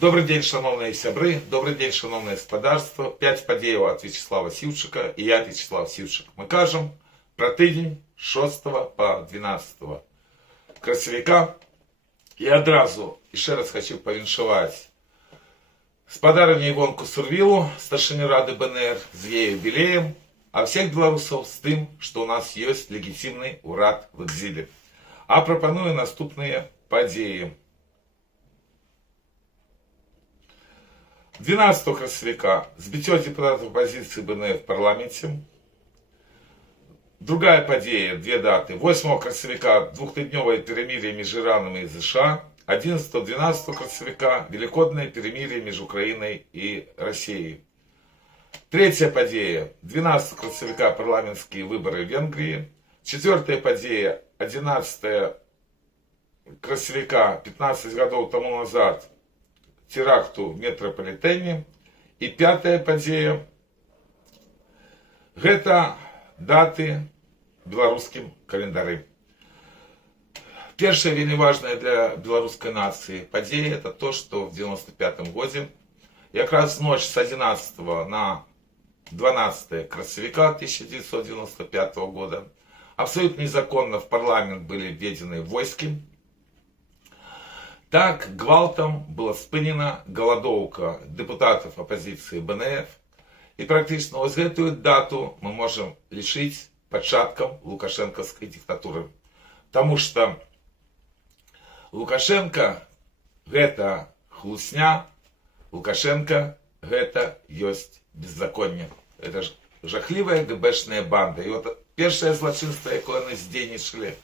Добрый день, шановные сябры, добрый день, шановне господарство. 5 подеїв від Вячеслава Сівчика і я, Вячеслав Сівчик. Ми кажемо про тиждень 6 по 12 красовика. І одразу ще раз хочу повіншувати господаревні Івонку Сурвілу, старшині Ради БНР, з її юбілеєм, а всіх білорусів з тим, що у нас є легітимний уряд в екзилі. А пропоную наступні події. 12 красовика сбитье депутатов оппозиции БНР в парламенте. Другая подея, две даты. 8 красовика двухтыдневое перемирие между Ираном и США. 11-12 красовика великодное перемирие между Украиной и Россией. Третья подея, 12 красовика парламентские выборы в Венгрии. Четвертая подея, 11 красовика 15 годов тому назад теракту в метрополитене. И пятая подея – это даты белорусским календарем. Первая вельми важная для белорусской нации подея – это то, что в 95 году, как раз в ночь с 11 на 12 красовика 1995 года, абсолютно незаконно в парламент были введены войски. Так гвалтом была спынена голодовка депутатов оппозиции БНР. И практически вот эту дату мы можем лишить початком лукашенковской диктатуры. Потому что Лукашенко это хлусня, Лукашенко это есть беззаконие. Это жахливая ГБшная банда. И вот первое злочинство, якое они здійснили,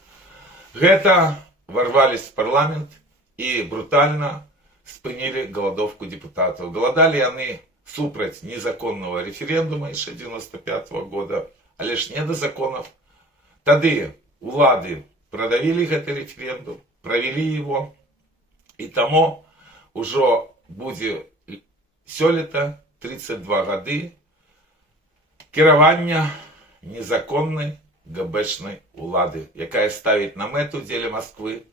это ворвались в парламент и брутально спынили голодовку депутатов. Голодали они супраць незаконного референдума еще 95 года, а лишь не до законов. Тады улады продавили этот референдум, провели его, и тому уже будет сёлета 32 годы кіравання незаконной ГБшной улады, якая ставит на мету в деле Москвы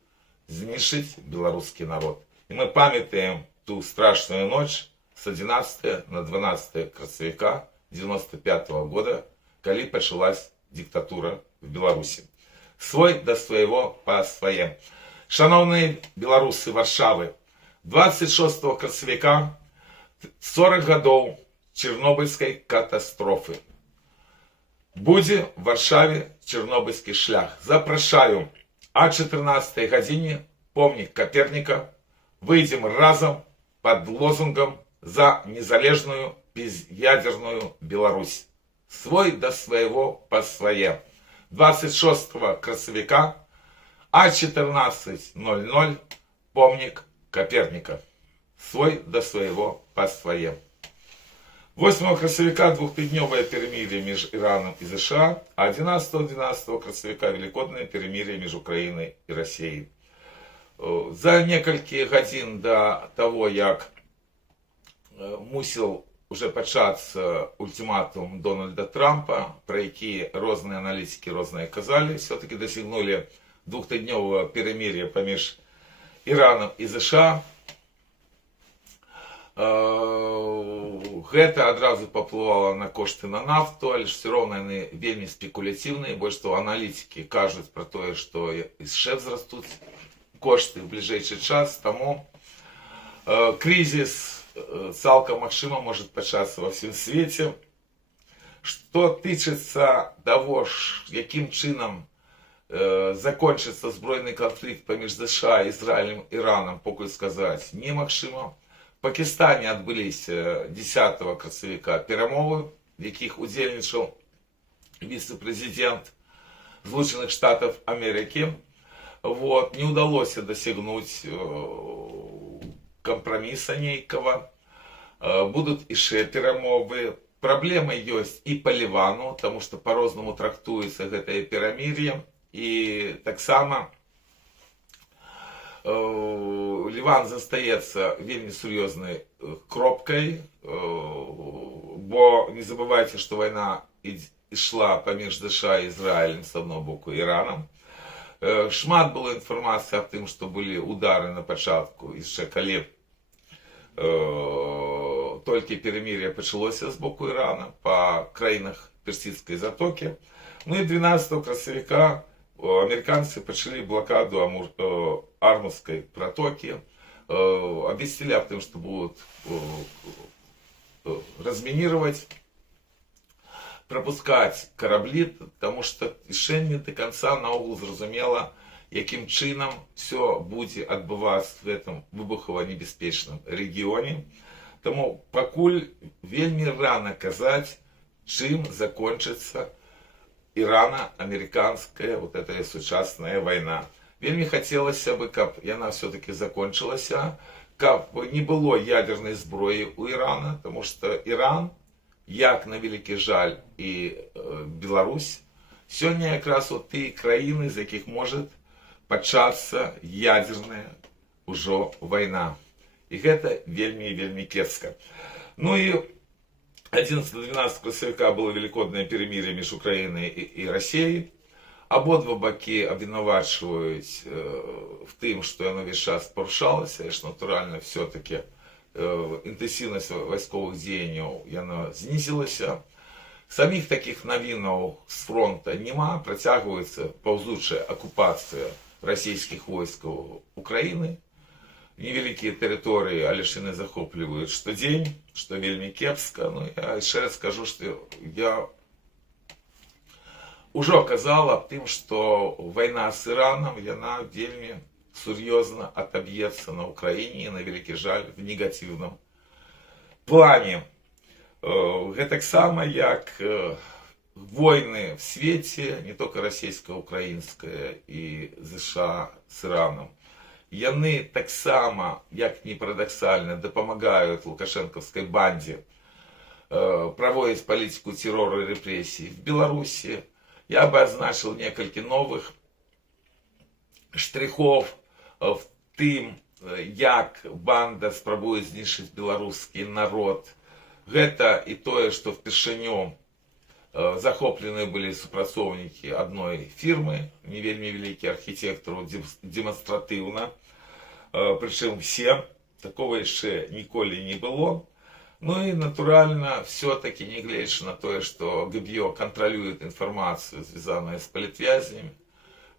знішить белорусский народ. И мы памятаем ту страшную ночь с 11 на 12 красовика 95 года, когда началась диктатура в Беларуси. Свой до своего по своем. Шановные белорусы Варшавы, 26 красовика 40 годов Чернобыльской катастрофы. Буде в Варшаве Чернобыльский шлях. Запрашаю о 14 године, помник Коперника, выйдем разом под лозунгом за незалежную безъядерную Беларусь. Свой до своего по своем. 26 красовика о 14:00 помник Коперника. Свой до своего по своем. 8 красовика двухтыдневое перемирие между Ираном и США, а 11-12 красовика великодное перемирие между Украиной и Россией. За несколько годин до того, как мусил уже початься ультиматум Дональда Трампа, про які разные аналитики разные казали, все-таки досягнули двухтыдневого перемирия поміж Ираном и США. Гэта адразу паўплывала на кошты на нафту, але ж все роўна яны вельмі спекулятыўныя, больш што аналітыкі кажуць пра тое, што яшчэ зрастуць кошты ў бліжэйшы час, таму крызіс цалкам магчыма можа пачацца ва ўсім свеце. Што тычыцца таго ж, якім чынам закончыцца збройны канфлікт паміж США, Ізраілем і Іранам, пакуль сказаць немагчыма. В Пакистане отбылись 10 красовика перемовы, в яких удзельнічаў віце-прэзідэнт Злучаных Штатов Америки. Вот, не удалось досягнуть компромисса нейкого. Будут еще перемовы. Проблемы есть и по Ливану, потому что по-рознаму трактуецца гэтае перамір'е. И так само Ливан застаецца вельмі сур'ёзнай кропкай, бо не забывайте, что война шла паміж США и Израилем с одного боку и Ираном. Шмат было информации о том, что были удары на початку, яшчэ калі толькі перемирие пачалося з боку Ірана па краінах Персидской затоки. Ну и 12 красавіка американцы пачалі блокаду Армузской протоки, обвестили об том, что будут разминировать, пропускать корабли, потому что ще не до конца наогул зрозумела, яким чином все буде адбывацца в этом выбухова-небяспечным регионе. Тому пакуль вельмі рано казаць, чым закончится ирано-американская вот эта сучасная война. Вельмі хотелося бы, каб яна все-таки закончилася, каб не было ядерной зброи у Ирана, потому что Иран, як на великий жаль и Беларусь, сёння якраз вот тыя краіны, з якіх может пачацца ядерная ўжо война. И гэта вельмі кепска. Ну и 11-12 красавіка было великодное перемирие между Украиной и Россией. Обидва баки обвинувачивают в тым, что оно весь час порушалося, ж натурально все-таки интенсивность войсковых дзеянняў яна знизилася. Самих таких навінаў с фронта нема, працягваецца паўзучая оккупация российских войск Украины. Невеликие территории, але ж яны захопліваюць штодзень, что вельмі кепска. Ну, я еще раз скажу, что я уже казал об тым, что война с Ираном, яна вельмі сур'ёзна отобьется на Украине, и на великий жаль, в негативном плане. Гэта таксама як войны в свете, не только российско-украинская и США с Ираном. Яны таксама, як не парадоксальна, дапамагаюць лукашэнкаўскай банде праводзіць палітыку террора и репрессий в Беларуси. Я бы означил несколько новых штрихов в тым, як банда спрабуе знішчыць беларускі народ. Гэта и тое, что впершыню захоплены были супрацоўнікі одной фирмы, не вельмі великий архитектор, демонстративно. Причем все, такого еще ніколі не было. Ну и натурально, все-таки, не глядя на то, что ГБО контролирует информацию, связанную с политвязнями,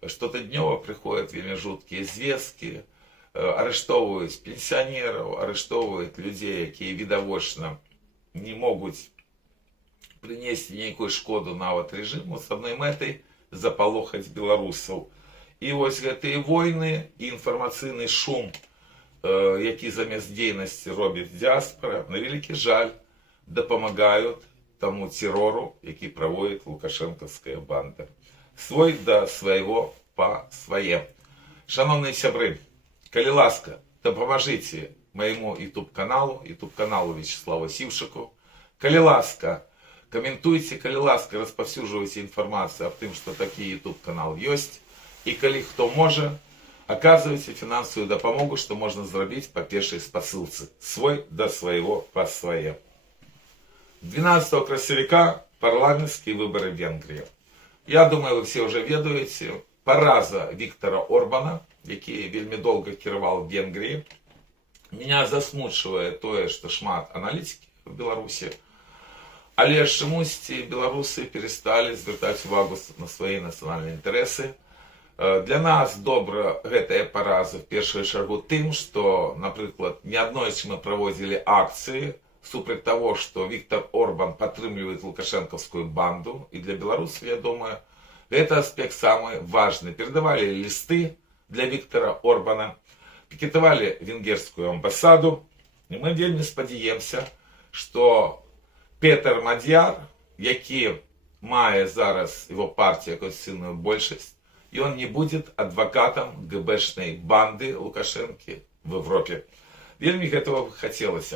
что-то днево приходят вельмі жуткие звестки, арыштовывают пенсионеров, арыштовывают людей, которые видовочно не могут принести никакой шкоду нават режиму, с одной мэтай запалохаць беларусаў. И вот гэтыя войны и информационный шум, які замест дзейнасці робіць дыаспора, на великий жаль, дапамагаюць тому террору, які праводзіць лукашэнкаўская банда. Свой да свайго па свае. Шановные сябры, калі ласка, дапамажыце моему YouTube-каналу Вячеслава Сіўчыку. Калі ласка, комментуйте, калі ласка, распаўсюджвайце информацию об том, что такие YouTube-канал есть. И калі хто можа, оказывайте финансовую допомогу, что можно зрабіць по першай спасылцы. Свой да свайго па свае. 12 красавіка парламентские выборы в Венгрии. Я думаю, вы все уже ведаеце, пораза Виктора Орбана, які вельмі долго кіраваў Венгрии. Меня засмучивае тое, что шмат аналитики в Беларуси. Але чамусьці беларусы перестали звяртаць увагу на свои национальные интересы. Для нас добра гэтая параза в першую чаргу тым, што, напрыклад, неаднойчы мы праводзілі акцыі супраць того, что Виктор Орбан падтрымлівае лукашэнкаўскую банду. И для беларусаў, я думаю, это аспект самый важный. Передавали листы для Виктора Орбана, пикетовали венгерскую амбассаду. И мы вельмі спадзяемся, что Петр Мадьяр, які мае зараз его партия конституционную большасць, и он не будет адвокатом ГБшной банды Лукашенки в Европе. Вельмі этого хотелось.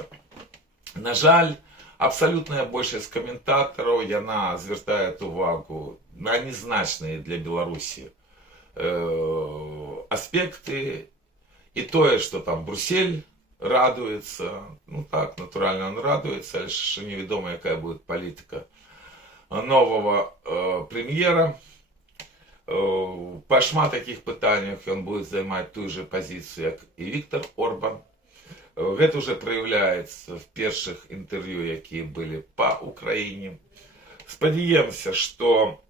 На жаль, абсолютная большасць комментаторов, яна звяртает увагу на незначные для Беларуси аспекты. И тое, что там Брюссель радуется, ну так, натурально он радуется, лишь неведомо, какая будет политика нового премьера. Па шмат таких пытаннях он будет занимать ту же позицию, как и Виктор Орбан. Гэта уже проявляется в першых интервью, якія были по Украине. Спадзяемся, что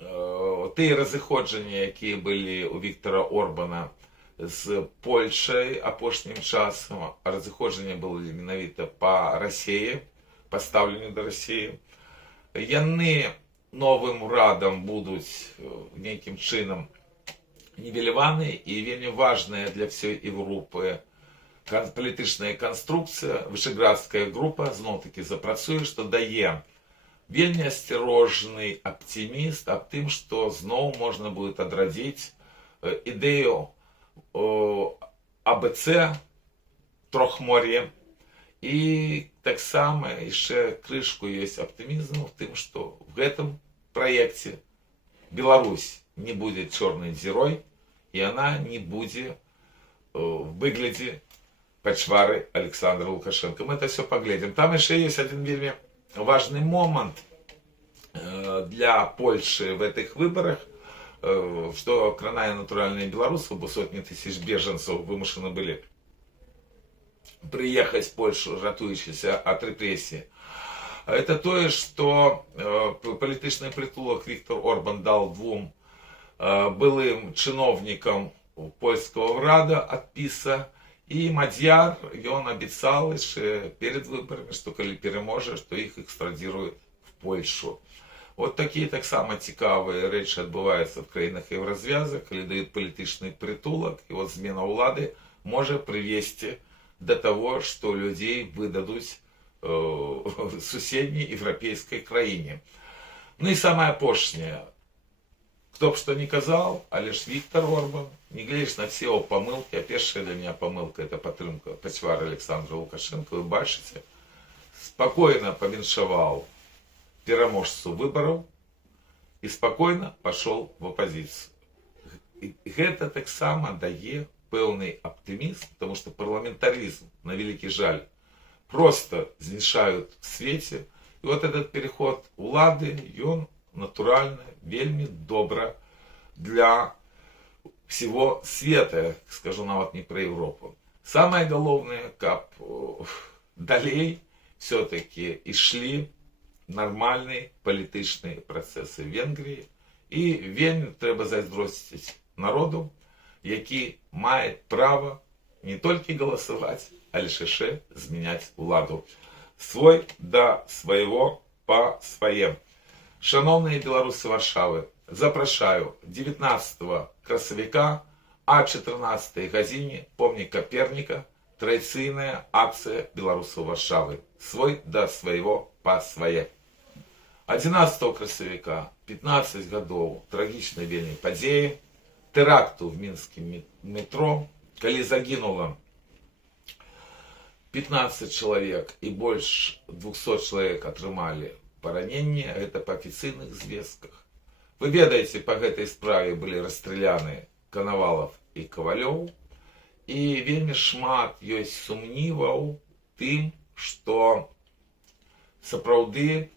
тыя разыходжанні, якія былі у Віктора Орбана з Польшай апошнім часам, а разыходжанне было менавіта по России, по стаўленню да России, яны новым урадам будуць нейкім чынам нівеляваны, і вельмі важная для всей Европы палітычная канструкцыя, вышэградская група зноў-такі запрацуе, што дае вельмі асцярожны аптыміст аб тым, што зноў можна будет адрадзіць ідэю АБЦ, трохмор'е. І таксама яшчэ крышку ёсць аптымізму в тым, што в гэтым праекце Беларусь не будзе чорнай дзірой, і она не будзе в выглядзе пачвары Александра Лукашенко. Мы это все поглядим. Там еще есть один вельмі важный момент для Польши в этих выборах, что кранае натуральные белорусы, бо сотни тысяч беженцев вымушаны были приехать в Польшу, ратуючися от репрессий. Это то, что політичный притулок Віктор Орбан дал двум былым чиновникам польского Рада от ПИСа. И Мадьяр, он обещал еще перед выборами, что коли переможет, что их экстрадируют в Польшу. Вот такие так само цікавые речи отбываются в краинах Еврозв'язок, коли дают политичный притулок, и вот змена улады может привести до того, что людей выдадут в соседней европейской краине. Ну и самое апошняе. Кто б что ни казал, а лишь Віктор Орбан, не глядишь на все его помылки, а первая для меня помылка — это падтрымка пачвары Александра Лукашенко. Вы бачите, спокойно повіншавал пераможцу выборов и спокойно пошел в оппозицию. И это так само дае пэўный оптимизм, потому что парламентаризм, на великий жаль, просто знішают в свете. И вот этот переход улады, он натурально, вельмі добра для всего света, скажу нават не про Европу. Самое главное, каб далей все-таки и шли нормальные політичные процессы в Венгрии. И вельмі трэба зайздросціць народу, які мае право не только голосовать, а лишь яшчэ змяняць уладу. Свой да свайго па сваем. Шановные белорусы Варшавы, запрашаю 19 красавіка о 14 гадзіне помнік Каперніка, традыцыйная акция белорусов Варшавы. Свой да своего па свае. 11 красавіка, 15 гадоў трагічнай вельмі падзеі, тэракту в мінскім метро, калі загінула 15 человек и больше 200 человек атрымалі паранення, это по офіцыйных звестках. Вы ведаеце, по гэтай справе были расстреляны Коновалов и Ковалёв, и вельмі шмат ёсць сумніваў тым, что сапраўды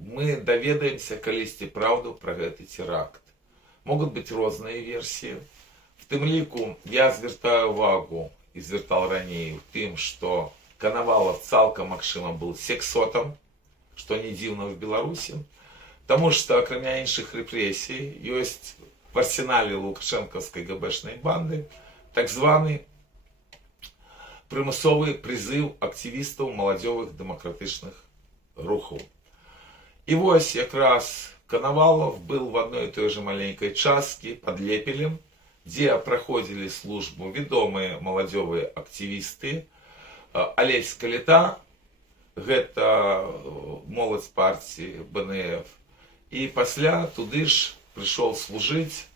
мы даведаемся калісьці правду про гэты теракт. Могут быть розныя версии. В тым ліку я звяртаю увагу і звяртал раней тым, что Коновалов цалкам магчыма был сексотом, что не дзіўна в Беларуси, потому что, акрамя іншых репрессий, есть в арсенале лукашенковской ГБшной банды так званый прымусовы призыв активистов молодёвых демократичных рухов. И вось якраз Коновалов был в одной и той же маленькой частке под Лепелем, где проходили службу ведомые молодёвые активисты. Алесь Каліта, гэта моладзь партии БНФ. И пасля туды ж пришел служить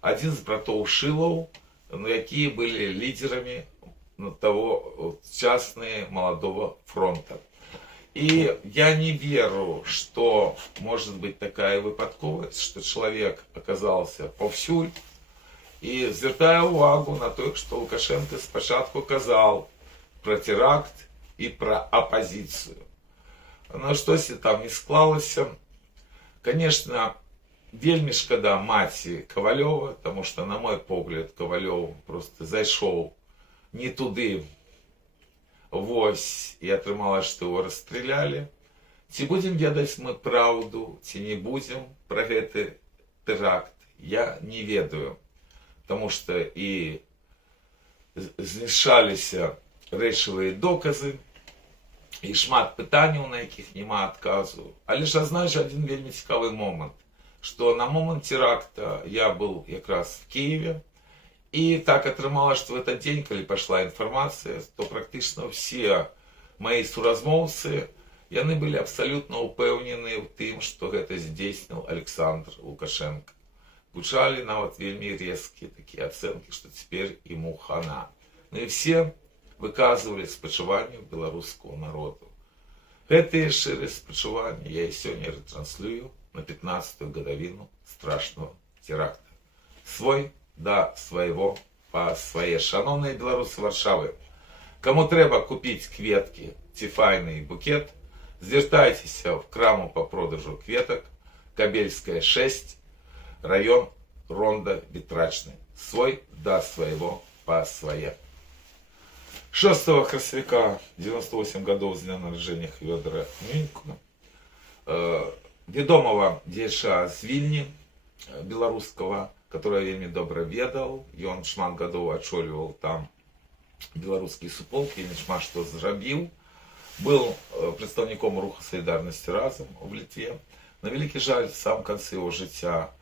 один из братоў Шилов, якія были лидерами того частные молодого фронта. И я не верю, что может быть такая выпадковость, что человек оказался повсюль. И звертаю увагу на то, что Лукашенко спочатку казал про теракт и про оппозицию. Но что если там не склалось, конечно, вельмі шкада маці Ковалёва, потому что, на мой погляд, Ковалёв просто зайшоў не туды, вось, і атрымалася, што его расстрелялі. Ці будзем ведаць мы праўду, ці не будзем пра гэты тэракт, я не ведаю, потому что і змешаліся рэчавыя доказы, і шмат пытанняў, на якіх няма адказу. Але ж адзначу один вельмі цікавы момант, што на момент теракта я был якраз в Киеве, и так атрымалася, что в этот день, калі пошла информация, то практычна все мои суразмоўцы, яны были абсолютно упэўнены в тым, что гэта здзейсніў Александр Лукашенко. Гучалі нават вельмі резкие такие оценки, что теперь ему хана. Ну и все выказывали спачуванне беларускаму народу. Гэтые шчырыя спачуванні я і сёння ретранслюю на 15-ю гадавіну страшного теракта. Свой да свайго па свае. Шановныя беларусы Варшавы, кому трэба купіць кветкі ці файны букет, звяртайцеся в краму по продажу кветак Кабельская 6, район Ронда Вітрачны. Свой да свайго па свае. 6 красавіка 98 гадоў з дня нараджэння Фёдора Міньку, вядомага дзеяча з Вільні беларускага, который я вельмі добра ведаў. Ён шмат гадоў ачольваў там беларускі суполк, вельмі шмат што зрабіў. Был прадстаўніком руха Салідарнасці разам у Літве. На вялікі жаль, в самом канцы его жыцця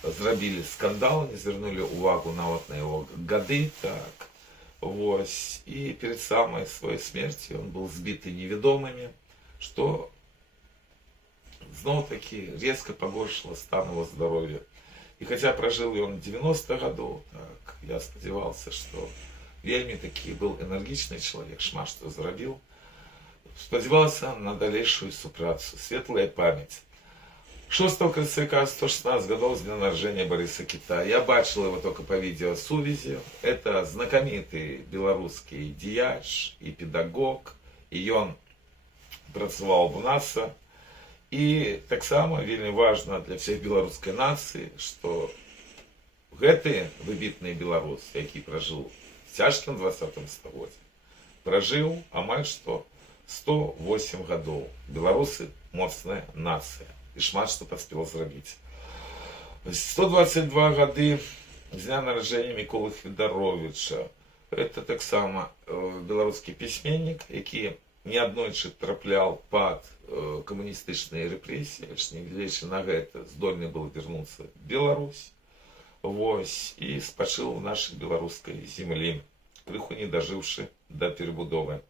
зрабілі скандал, не звярнулі увагу нават на его гады. Так. Вось. И перед самой своей смертью он был сбитый неведомыми, что снова-таки резко погоршило стан его здоровья. И хотя прожил он 90 годов, так, я сподевался, что вельмі таки был энергичный человек, шмат что зрабіў. Сподевался на дальнейшую супрацу. Светлая память. 6 красавіка 116 годов с дня нараджэння Бориса Кита. Я бачил его только по видеосувязи. Это знаменитый белорусский дияч и педагог. И он працаваў в НАСА. И так само вельмі важно для всей белорусской нации, что гэты выбітны беларус, які прожил в цяжкім 20 стагоддзі, прожил амаль что 108 годов. Белорусы моцная нация. И шмат что поспел зрабіць. 122 годы з дня нараджэння Міколы Федаровича. Это так само беларускі пісьменнік, які неаднойчы траплял под коммунистычныя рэпрэсіі, нягледзячы на гэта здольны был вернуться в Беларусь. Вось, и спачыл в нашей беларускай землі, крыху не дажыўшы до перебудовы.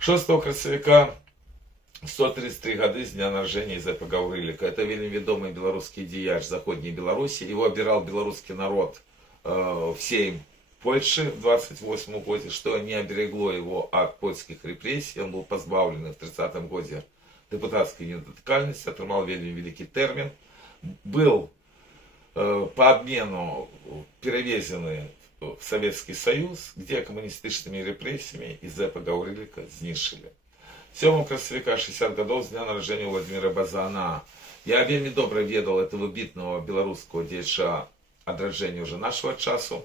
6 красавіка 133 годы с дня нараджэння Ізэпа Гаўрыліка. Это вельмі вядомый беларускі дзеяч Заходней Беларуси. Его обирал белорусский народ в Сейм Польши в 28 году, что не оберегло его от польских репрессий. Он был позбавлен в 30 году депутатской недотыкальности, отрымал вельмі великий термин. Был по обмену перевезены в Советский Союз, где коммунистическими репрессиями Ізэпа Гаўрыліка знішчылі. 7 красавіка 60 годов с дня нараджэння Владимира Базана. Я вельмі добра ведал этого бітного беларускага дзеяча адраджэння уже нашего часу.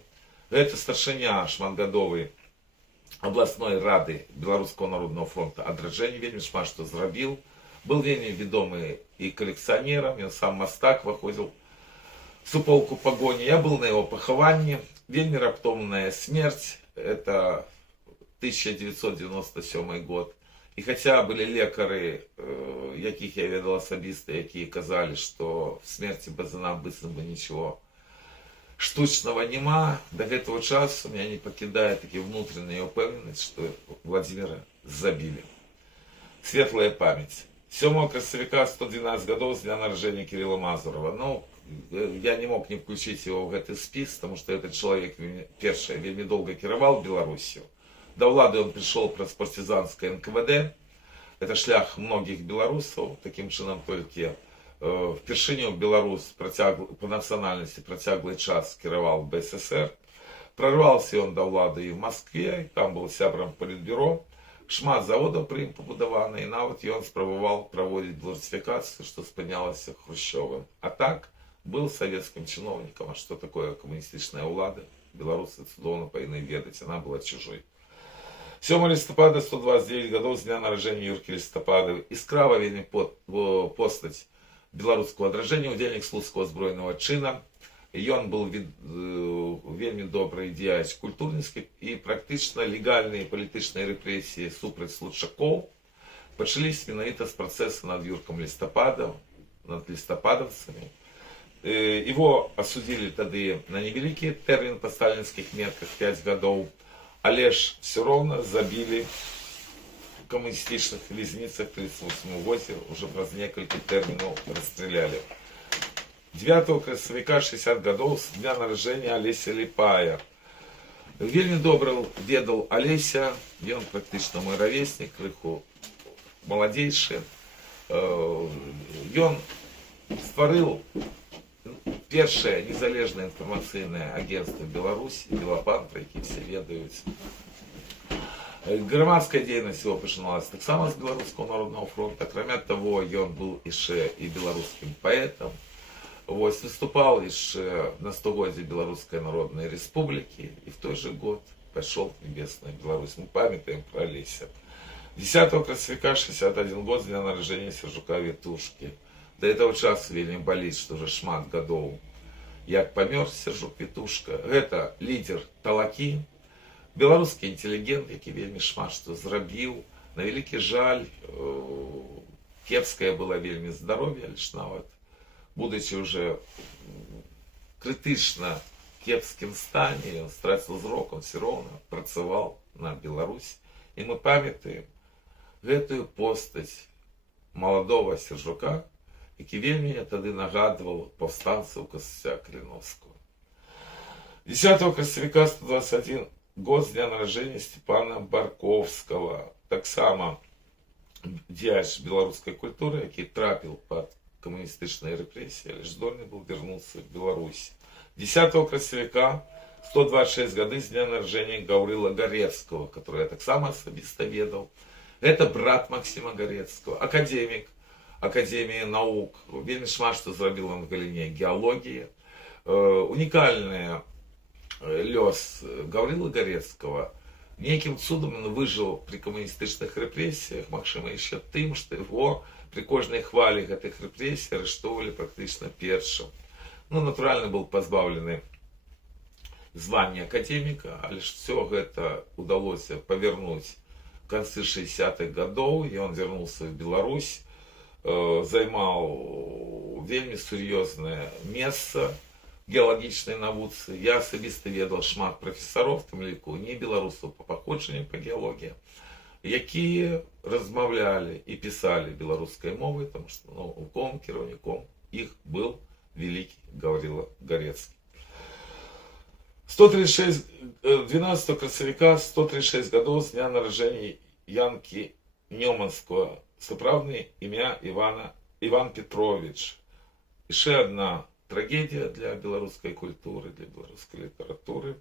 Это старшыня шматгадовой областной рады Белорусского народного фронта адраджэння, вельмі шмат што зрабіў. Был вельмі вядомы и коллекционером, он сам мастак, выходил в суполку погони. Я был на его пахаванні. Вельмі раптомная смерть. Это 1997 год. И хотя были лекары, якіх я ведал асабіста, якія казалі, что в смерти Базана быццам бы ничего штучного нема, до этого часу меня не покидает таки внутренняя упевненность, что Владимира забили. Светлая память. 7 красавіка 112 годов с дня нараджэння Кирилла Мазурова. Ну, я не мог не включить его в этот список, потому что этот человек, первый, вельмі долго кіраваў Беларусью. До влады он пришел праз партизанское НКВД. Это шлях многих белорусов. Таким чином только впершыню белорус по национальности протяглый час кіраваў БССР. Прорвался он до влады и в Москве. Там был сябрам политбюро. Шмат заводов при ім пабудаваны. И нават ён спрабаваў проводить белорусификацию, что спынялася Хрущевым. А так, был советским чиновником, а что такое коммунистичная ўлада? Беларусы цудоўна павінны ведаць, она была чужой. 7 листопада, 129 гадоў з дня нараджэння Юркі Лістапада. Искрава вельмі постаць беларускага адраджэння, удзельнік слуцкага збройнага чына. Ён был вельмі добрый дзеяч культурніцкі, і практычна легальныя палітычныя рэпрэсіі супраць случакоў пачались менавіта з працэсу над Юркам Лістападам, над лістападаўцамі. Его осудили тады на невеликий термин по сталинских метках 5 годов, але ж все равно забили в коммунистичных вязницах в 1938 году, уже праз несколько терминов расстреляли. 9 красавіка 60 годов с дня нараджэння Алеся Ліпая. Вельмі добра ведал Алеся, ён практычна мой ровесник, крыху маладзейшы. Ён стварыў першае незалежнае інфармацыйнае агентство Беларусі, Белапан, про які все ведаюць. Грамадская дзейнасць его пачыналась таксама з Беларускага народнага фронта. Акрамя того, ён был яшчэ і беларускім паэтам. Выступал еще на 100-годие Белорусской Народной Республики, и в тот же год пошел в Небесную Беларусь. Мы памятаем про Олеся. 10 красавіка 61 год с дня нараджэння Сержука Ветушки. До этого часу вельмі баліць, что уже шмат годов як памёр Сержук Ветушка. Это лидер талакі, беларускі інтэлігент, які вельмі шмат што зрабіў. На вялікі жаль, кепскае было вельмі здароўе, лишь нават будучи уже критично кепским стане, он стратил зрок, он все равно працавал на Беларусь. И мы памятаем гэтую постаць молодого Сержука, які вельмі тады нагадывал повстанцев Косця Калиновского. 10 красавіка 121 год с дня нараджэння Степана Барковского. Таксама дзеяч беларускай культуры, які трапіў под коммунистичные репрессии, лишь здольный был вернуться в Беларусь. 10 красавіка 126 годы с дня нараджэння Гаврила Горецкого, который я так само особисто ведал. Это брат Максима Горецкого, академик Академии наук. Вельмі шмат что зрабіл он в галине геологии. Уникальный лёс Гаврила Горецкого. Неким цудом он выжил при коммунистичных репрессиях, магчыма еще тым, что его при кожнай хвалі гэтых рэпрэсій арыштоўвалі практычна першым. Ну, натуральна, был пазбаўлены звання академіка, але ж все гэта удалося павернуць в канцы 60-х гадоў, і он вярнуўся в Беларусь, займаў вельмі сур'ёзнае месца геалагічнай навуцы. Я асабіста ведал шмат прафесароў, в тым ліку не беларусаў па паходжанню па геалогіі, якія размаўлялі і пісалі беларускай мовай, тому што навуковым кіраўніком іх был великий Гаврила Горецкі. 12 красавіка 136 гадоў з дня нараджэння Янкі Нёманского. Сапраўднае імя Іван Петрович. Яшчэ одна трагедія для беларускай культуры, для беларускай літаратуры.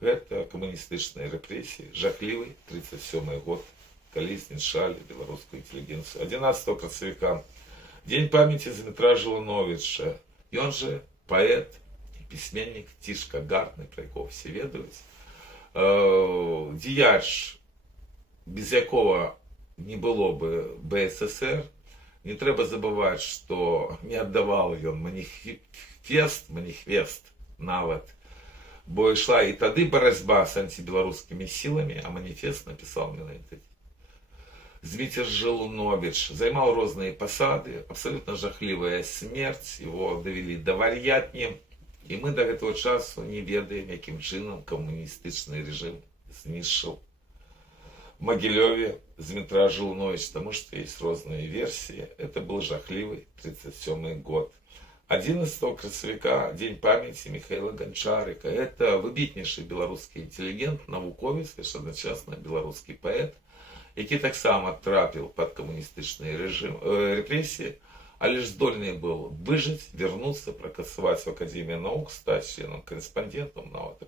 Гэта камуністычныя рэпрэсіі, жахлівы 37 год, калі знішчалі беларускую інтэлігенцыю. 11 красавіка дзень памяці Змітра Жылановича. Ён же паэт і пісьменнік Цішка Гартны, про якого все ведаюць. Дзеяч, без якого не было бы БССР. Не трэба забываць, што не аддаваў ён маніфест нават. Бо ішла і тады барацьба з антибеларускімі сіламі, а маніфест напісаў менавіта Зміцер Жыланович. Займаў розныя пасады, абсолютно жахлівая смерць, его давялі да вар'ятні, і мы да гэтага часу не ведаем, якім чынам камуністычны рэжым знішчыў в Могилеве Змітра Жыланович, потому что есть разные версии. Это был жахливый 37 год. 11 красавіка дзень памяти Михаила Гончарика. Это выбітнейшы беларускі інтэлігент, навуковец, і адначасна беларускі паэт, які таксама трапіў под камуністычныя рэпрэсіі, але ж здольны был выжыць, вернуться, працаваць в Академии наук, стаць членом-корреспондентом нават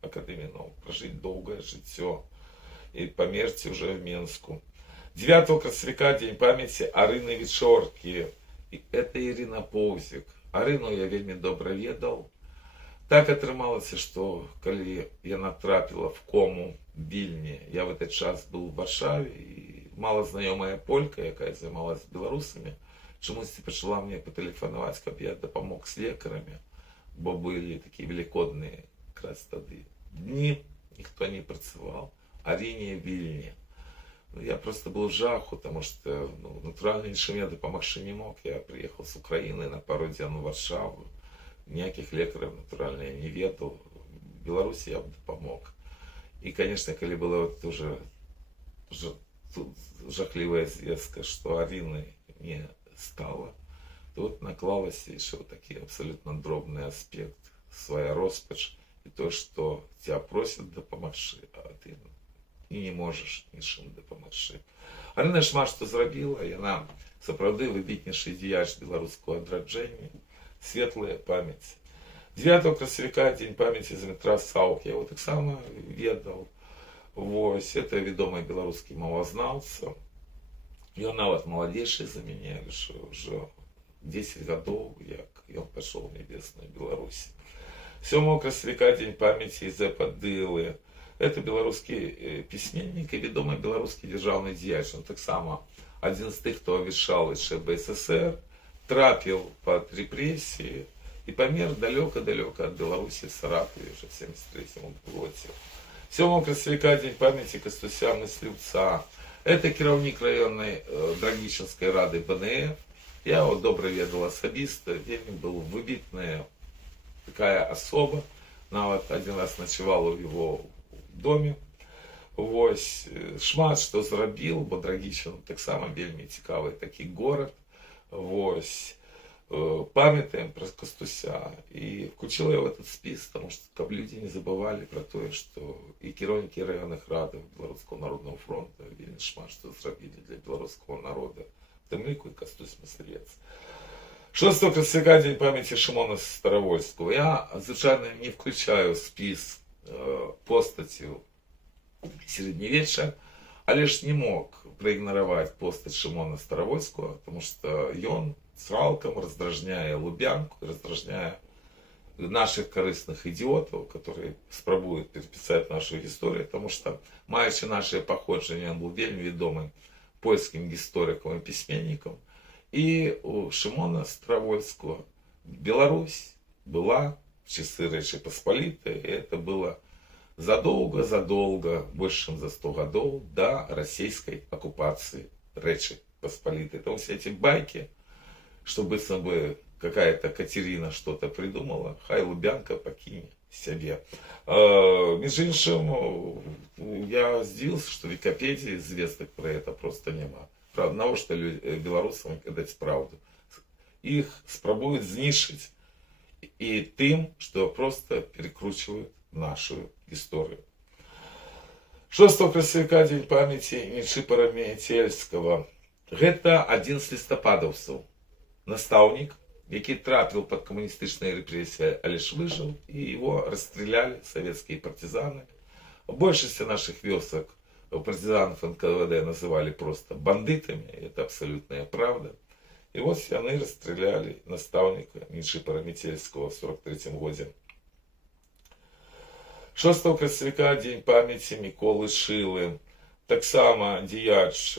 Академии наук, прожить долгое жыццё и померці уже в Менску. 9 красавіка дзень памяти Арыны Вечоркі. И это Ирина Повзик. Арыну я вельмі добра ведаў. Так атрымалася, што калі яна трапіла в кому Вільні, я в этот час быў у Варшаве, і малазнаёмая полька, якая займалась беларусамі, чамусьці пачала мне патэлефанаваць, каб я дапамог з лекарамі, бо былі такія велікодныя якраз тады дні, ніхто не працаваў. Арыне Вільні. Я просто был в жаху, потому что натурально нічым я дапамагчы не мог. Я приехал с Украины на пару дзён у Варшаву. Ніякіх лекараў, натуральна, я не ведаў. В Беларусі я б дапамог. И, конечно, калі была вот уже жахлівая звестка, что Арыны не стало, то вот наклалася еще вот такі абсолютно дробный аспект, своя роспач, и то, что тебя просят дапамагчы, а ты і не можаш нічым дапамагчы. Арына шмат што зрабіла, яна сапраўды выбітнейшы дзеяч беларускага адраджэння, светлая памяць. 9 красавіка дзень памяці Змітра Саўк, я его таксама ведаў. Вось, это вядомы беларускі мовазнаўца. Ён нават маладзейшы за мяне, ўжо 10 гадоў, як ён пайшоў у нябесную Беларусь. 7 красавіка дзень памяці Ізэпа Дылы. Это беларускі пісьменнік і вядомы беларускі дзяржаўны дзеяч. Он таксама адзін з тых, хто авішаў яшчэ БССР, трапіў пад рэпрэсіі і памер далёка-далёка ад Беларусі в Саратове ўжо в 73-м годзе. 7 красавіка дзень памяці Кастуся Мысліўца. Это кіраўнік раённай Драгічынскай рады БНФ. Я его добра ведал асабіста, вельмі был выбітная такая асоба. Нават адзін раз начавала ў его доме. Вось, шмат што зрабіл, бо Драгічын таксама вельмі цікавы такі горад. Вось, памятаем пра Кастуся і включила я в этот спіс, тому што каб людзі не забывалі пра тое, што і кіраўнікі раённых радаў Беларускага народнага фронта вельмі шмат што зрабілі для беларускага народа, в тым ліку і Кастусь Мыслівец. 6 красавіка дзень памяці Шымона Старовольского. Я звычайна не включаю в спіс постацю сярэднявечча, але ж не мог праігнараваць постаць Шымона Старовольского, потому что ён цалкам раздражняе Лубянку, раздражняе наших корыстных идиотов, которые спрабуюць перепісаць нашу гісторыю, потому что, маючы наше паходжанне, он был вельмі вядомым польскім гісторыкам і пісьменнікам. И у Шимона Старовольского Беларусь была в часы Речи Посполитой, и это было задолго, больше чем за 100 годов до российской оккупации Речи Посполитой. Это все эти байки, что быстро бы какая-то Катерина что-то придумала, хай Лубянка покине себе. Между іншым, я здзівіўся, что в Википедии звестак про это просто няма. Правда, одного, что белорусам даць правду. Их спрабуюць знішчыць и тым, что просто перекручивают нашу историю. 6 красавіка дзень памяці Нечыпара Метельского. Гэта адзін з лістападаўцаў, настаўнік, які трапіў под камуністычныя рэпрэсіі, але ж выжыў, і его расстреляли советские партизаны. Большасць наших вёсак партизанов НКВД называли просто бандитами, это абсолютная правда. И вот яны расстреляли наставника Нечыпара Метельского в 43-м годзе. 6 красавіка дзень памяці Міколы Шылы. Таксама дзеяч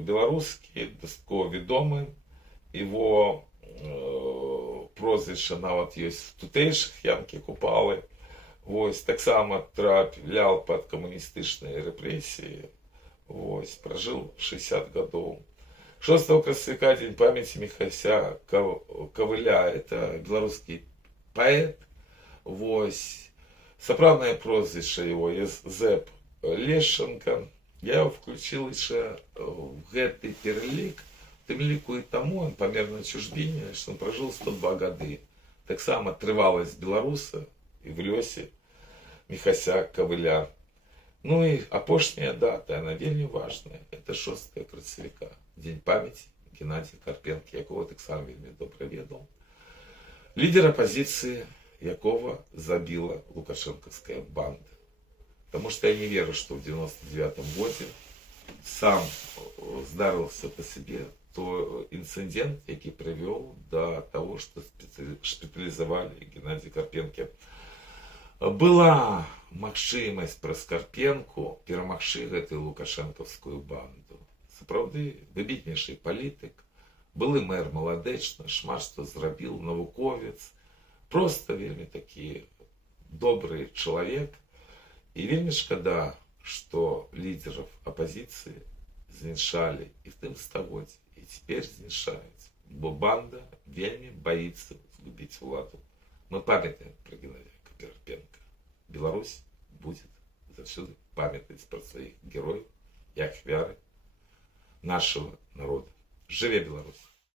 беларускі, дастаткова вядомы. Его прозвішча нават ёсць в тутэйшых Янкі Купалы. Вось, таксама траплял под камуністычныя рэпрэсіі. Вось, прожил 60 гадоў. 6 красавіка дзень памяці Міхася Кавыля. Это беларускі паэт. Вось, сапраўднае прозвішча его Езэп Лешченко. Я его включил яшчэ в гэты пералік. В тым ліку і таму он памер на чужбіне, што он прожил 102 гады. Таксама трываласць беларуса и в лёсе Міхася Кавыля. Ну и апошняя дата, она вельмі важная. Это 6 красавіка, дзень памяці Геннадия Карпенко, якого таксама вельмі добра ведал. Лидер оппозиции, якого забила лукашенковская банда. Потому что я не верю, что в 99-м году сам здарился по себе, то инцидент, який привел до того, что шпитализовали Геннадия Карпенко. Была магчымасць праз Карпенку перамагчы гэтую лукашэнкаўскую банду. Сапраўды выбітнейшы палітык, былы мэр Маладэчна, шмат што зрабіў, навуковец, просто вельмі такі добрый чалавек. І вельмі шкада, што лідераў апазіцыі знішалі і в тым стагоддзі, і цяпер знішаюць, бо банда вельмі баіцца згубіць уладу. Мы памятаем пра Геннадия Карпенка. Беларусь будет заўсёды памятаць пра сваіх герояў і ахвяры нашего народа. Жыве Беларусь!